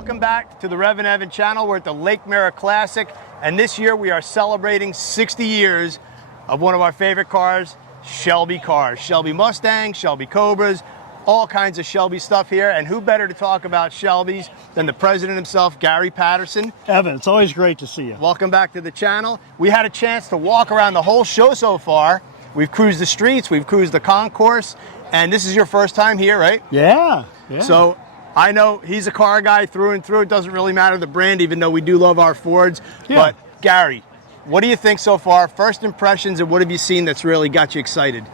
Welcome back to the REVan channel. We're at the Lake Mirror Classic, and this year we are celebrating 60 years of one of our favorite cars, Shelby cars. Shelby Mustangs, Shelby Cobras, all kinds of Shelby stuff here. And who better to talk about Shelbys than the president himself, Gary Patterson. Evan, it's always great to see you. Welcome back to the channel. We had a chance to walk around the whole show so far. We've cruised the streets, we've cruised the concourse, and this is your first time here, right? Yeah. So I know he's a car guy through and through. It doesn't really matter the brand, even though we do love our Fords. Yeah. But Gary, what do you think so far? First impressions, and what have you seen that's really got you excited?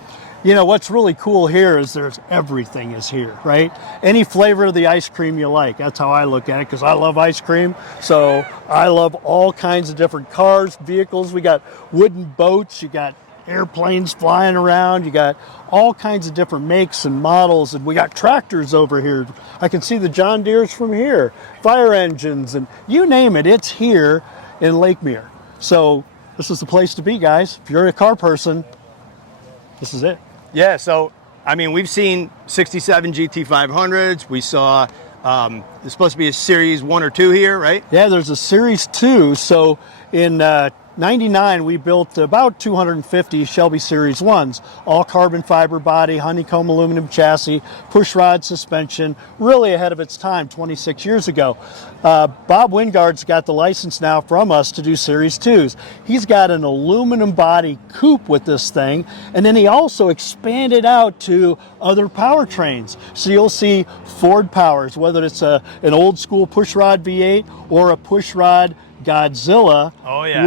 You know, what's really cool here is there's everything is here, right? Any flavor of the ice cream you like. That's how I look at it, because I love ice cream. So I love all kinds of different cars, vehicles. We got wooden boats, you got airplanes flying around, you got all kinds of different makes and models, and we got tractors over here. I can see the John Deeres from here, fire engines, and you name it, it's here in Lake Mirror. So this is the place to be, guys. If you're a car person, this is it. Yeah, so, I mean, we've seen 67 GT500s. We saw, there's supposed to be a Series 1 or 2 here, right? Yeah, there's a Series 2. So in 99, we built about 250 Shelby Series 1s, all carbon fiber body, honeycomb aluminum chassis, push rod suspension, really ahead of its time 26 years ago. Bob Wingard's got the license now from us to do Series 2s. He's got an aluminum body coupe with this thing, and then he also expanded out to other powertrains. So you'll see Ford powers, whether it's an old school push rod V8 or a push rod Godzilla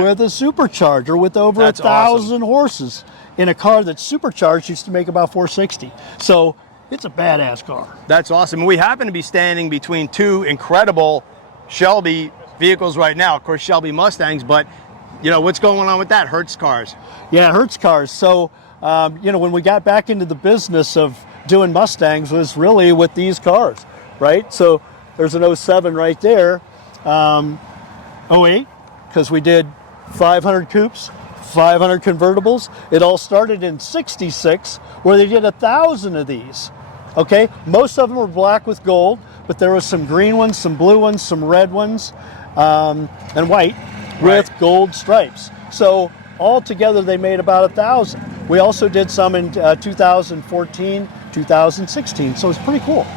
with a supercharger with over 1,000 horses in a car that's supercharged used to make about 460. So it's a badass car. That's awesome. We happen to be standing between two incredible Shelby vehicles right now. Of course, Shelby Mustangs, but you know, what's going on with that? Hertz cars. Yeah, Hertz cars. So, you know, when we got back into the business of doing Mustangs was really with these cars, right? So there's an 07 right there. 08, because we did 500 coupes, 500 convertibles. It all started in 66, where they did 1,000 of these. Okay, most of them were black with gold, but there was some green ones, some blue ones, some red ones, and white with gold stripes. So all together they made about 1,000. We also did some in 2014, 2016, so it's pretty cool.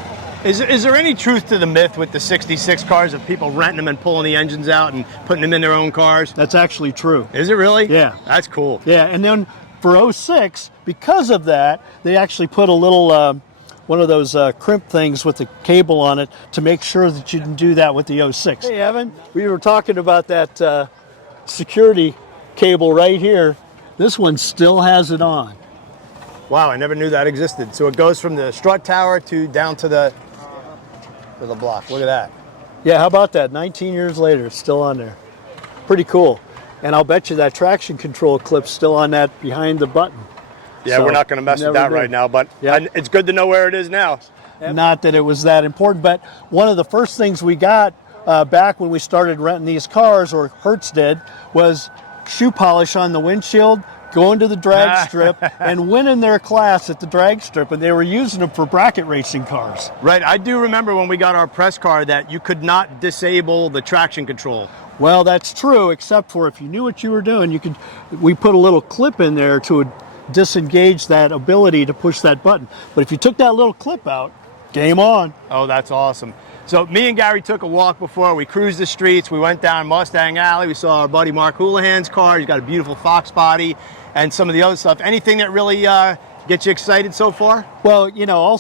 Is there any truth to the myth with the 66 cars of people renting them and pulling the engines out and putting them in their own cars? That's actually true. Is it really? Yeah. That's cool. Yeah, and then for 06, because of that, they actually put a little, one of those crimp things with the cable on it to make sure that you didn't do that with the 06. Hey, Evan, we were talking about that security cable right here. This one still has it on. Wow, I never knew that existed. So it goes from the strut tower to down to the block. Look at that. Yeah, how about that? 19 years later, it's still on there. Pretty cool. And I'll bet you that traction control clip's still on that behind the button. Yeah, so we're not going to mess with that right now, but it's good to know where it is now. Not that it was that important, but one of the first things we got back when we started renting these cars, or Hertz did, was shoe polish on the windshield, going to the drag strip and winning their class at the drag strip, and they were using them for bracket racing cars. Right, I do remember when we got our press car that you could not disable the traction control. Well, that's true, except for if you knew what you were doing, we put a little clip in there to disengage that ability to push that button. But if you took that little clip out, game on. Oh, that's awesome. So me and Gary took a walk before. We cruised the streets. We went down Mustang Alley. We saw our buddy Mark Houlihan's car. He's got a beautiful Fox body and some of the other stuff. Anything that really gets you excited so far? Well, you know,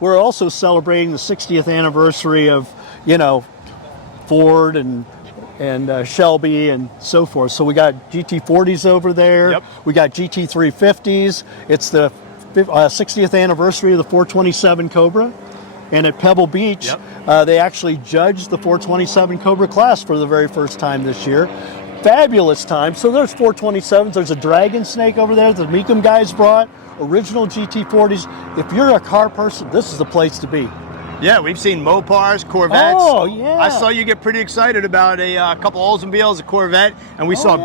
we're also celebrating the 60th anniversary of, you know, Ford and Shelby and so forth. So we got GT40s over there. Yep. We got GT350s. It's the 60th anniversary of the 427 Cobra. And at Pebble Beach, they actually judged the 427 Cobra class for the very first time this year. Fabulous time. So there's 427s. There's a Dragon Snake over there that the Meekum guys brought. Original GT40s. If you're a car person, this is the place to be. Yeah, we've seen Mopars, Corvettes. Oh, yeah. I saw you get pretty excited about a couple Oldsmobiles, a Corvette, and we saw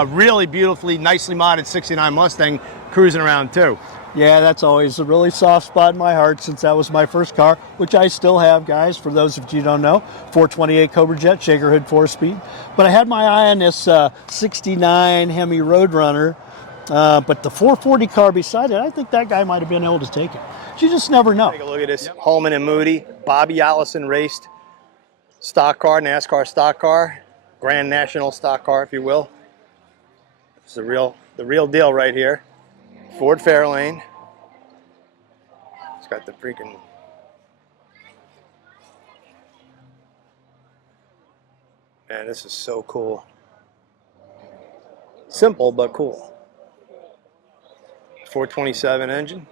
a really beautifully, nicely modded 69 Mustang cruising around too. Yeah, that's always a really soft spot in my heart since that was my first car, which I still have, guys. For those of you who don't know, 428 Cobra Jet, shaker hood 4-speed. But I had my eye on this 69 Hemi Roadrunner, but the 440 car beside it, I think that guy might have been able to take it. You just never know. Take a look at this Holman and Moody. Bobby Allison raced stock car, NASCAR stock car, Grand National stock car, if you will. It's the real deal right here. Ford Fairlane. It's got the freaking... Man, this is so cool. Simple, but cool. 427 engine.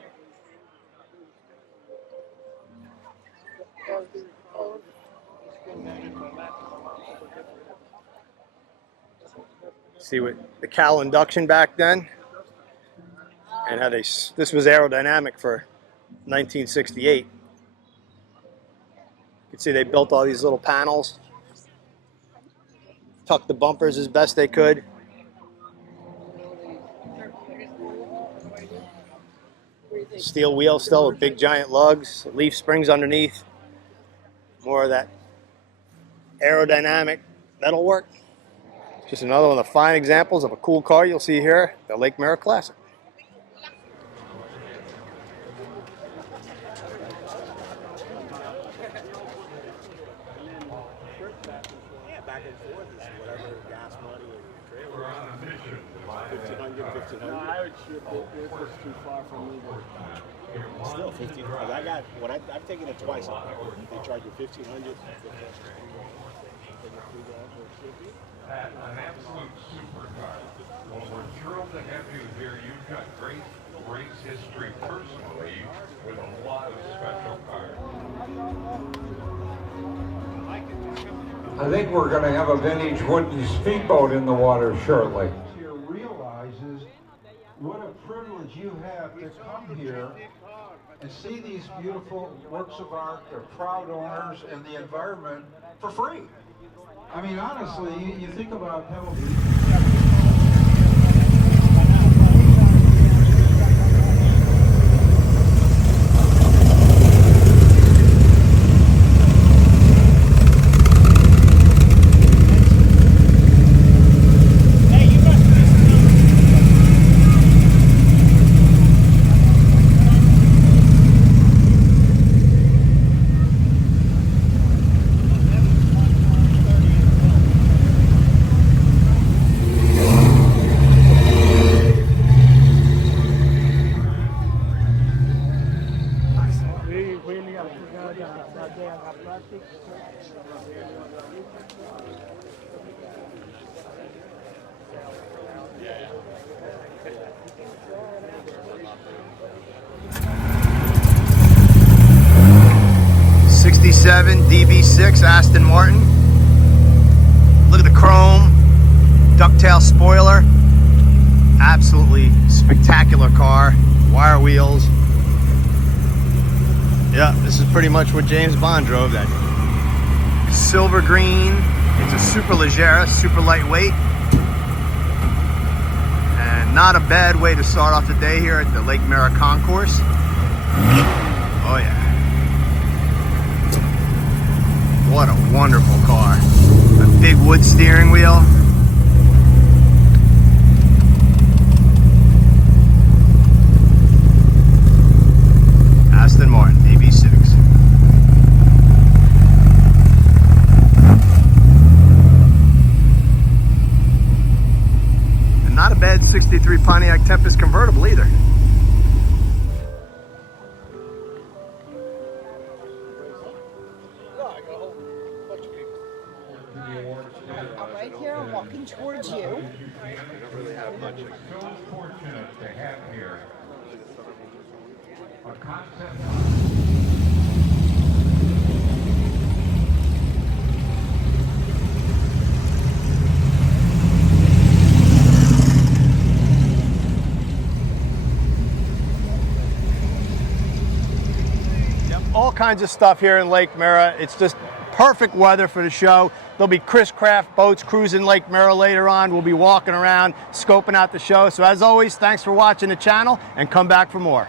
See what the cowl induction back then, and how this was aerodynamic for 1968. You can see they built all these little panels, tucked the bumpers as best they could. Steel wheels still with big giant lugs, leaf springs underneath. More of that aerodynamic metal work. Just another one of the fine examples of a cool car you'll see here, the Lake Mirror Classic. Yeah, back and forth is whatever gas money and trailer. 1,500. No, I would ship it. It was too far from me. Still 1,500. I've taken it twice. They charge you 1,500. An absolute supercar. Well, we're thrilled to have you here. You've got great race history personally with a lot of special cars. I think we're going to have a vintage wooden speedboat in the water shortly. Here realizes what a privilege you have to come here and see these beautiful works of art, their proud owners, and the environment for free. I mean, honestly, you think about Pebble Beach. 67 DB6 Aston Martin. Look at the chrome, ducktail spoiler. Absolutely spectacular car. Wire wheels. Yeah, this is pretty much what James Bond drove that. Silver green. It's a super leggera, super lightweight. And not a bad way to start off the day here at the Lake Mirror Concourse. Oh yeah. What a wonderful car. A big wood steering wheel. Aston Martin DB6. And not a bad 63 Pontiac Tempest convertible either. I'm right here walking towards you. We don't really have much. So fortunate to have here a concept. All kinds of stuff here in Lake Mirror. It's just perfect weather for the show. There'll be Chris Craft boats cruising Lake Mirror later on. We'll be walking around, scoping out the show. So as always, thanks for watching the channel, and come back for more.